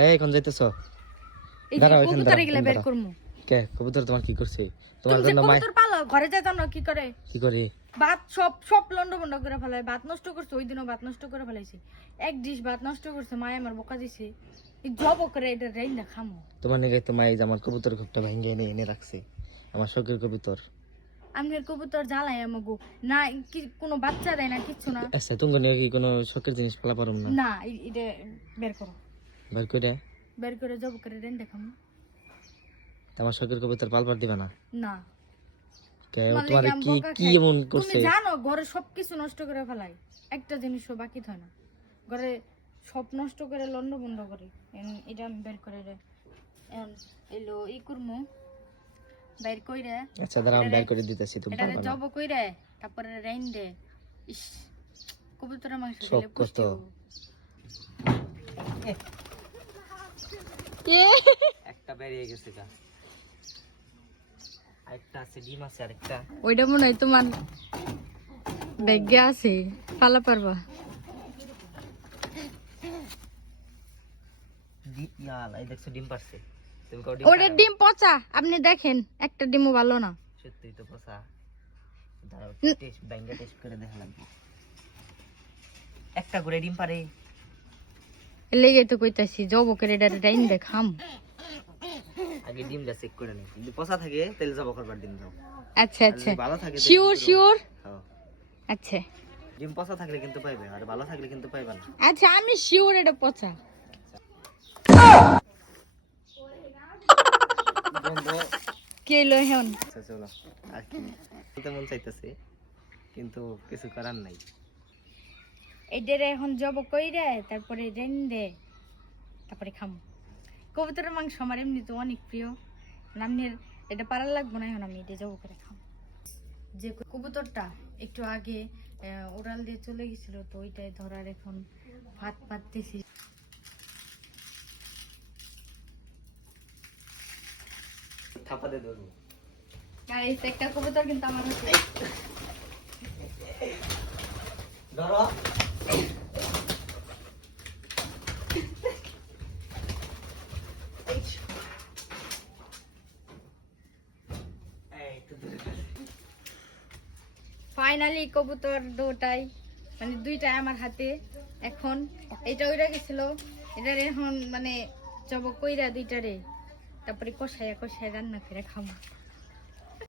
এই কোন যাইতেছো? এই যে কবুতর এগুলা বের করমু। কে কবুতর তোমার কি করছে? তোমার তুমি যে জন্য মাই কবুতর পালো ঘরে যাইতাম না কি করে? কি করে? ভাত সব লন্ডভন্ড করে ফেলায়। ভাত নষ্ট করছে, ওই দিনও ভাত নষ্ট করে ফেলাইছে। এক ডিশ ভাত নষ্ট করছে, মায়ে আমার বকা দিছে। এই জব করে এটা রাইন্দা খামু। তোমার নিকে তো মাই আমার কবুতর ঘরটা ভেঙে এনে এনে রাখছে। আমার শখের কবুতর। আমের কবুতর জ্বালায় আমাগো। না কি কোনো বাচ্চা দেয় না কিচ্ছু না। আচ্ছা তুমি নিয়ে কি কোনো শখের জিনিস ফেলা পারো না? না এটা বের করো। বের করে জব করে রাইন্দা খামু। আমার শখের কবুতর পালবার দিবা না? না। কে তোমার কি কি এমন করছে? তুমি জানো ঘরে সবকিছু নষ্ট করে ফেলাই, একটা জিনিসও বাকি থাকে না। ঘরে সব নষ্ট করে লন্ডভন্ড করে। এটা আমি বের করে রে এলো ই করমু, বের কইরে। আচ্ছা দাঁড়া আমি বের করে দিতেছি, তুমি এটা পারবা না। জব কইরে তারপরে রাইন দে। ইস কবুতরের মাংস সব খেলে কত একটা বেরিয়ে গেছে গা। আরেকটা আছে, ডিম আছে আরেকটা। ওইটা মনে হয় তোমার ব্যাগে আছে, ফালা পারবা। ইয়ালা এই দেখছো ডিম পারছে। তুমি কও ডিম? ওটা ডিম পচা, আপনি দেখেন একটা ডিমও ভালো না। সত্যি তো পচা। দাঁড়াও টেস্ট ব্যাঙ্গা টেস্ট করে দেখা লাগবে। একটা করে ডিম পারে। লেগে তো কইতাছি জব করে এটা রাইন দে খাম। আগে ডিমটা চেক করে নি, যদি পচা থাকে তাহলে জব করবার ডিম দাও। আচ্ছা আচ্ছা, ভালো থাকে শিওর। হ্যাঁ আচ্ছা ডিম পচা থাকলে কিন্তু পাইবে, আর ভালো থাকলে কিন্তু পাইবা না। আচ্ছা, আমি শিওর এটা পচা। কে লো হেন? আচ্ছা চলো, আর কি বলতে মন চাইতেছে কিন্তু কিছু করার নাই। এটারে এখন জব কইরে তারপরে রাইন দে তারপরে খাম। কবুতরের মাংস আমার এমনি তো অনেক প্রিয়, নামনের এটা পারার লাগবে না। এখন আমি এটা জব করে খাম। যে কবুতরটা একটু আগে ওরাল দিয়ে চলে গেছিল, তো ওইটাই ধরার এখন ভাত পাততেছি। থাপা দে ধরবো। গাইস একটা কবুতর কিন্তু আমার হাতে। ধরো ফাইনালি কবুতর দুটাই, মানে দুইটাই আমার হাতে। এখন এটা ওইটা গেছিল, এটার এখন মানে জব কইরা দুইটারে তারপরে কষাইয়া রান্না করে খাবো।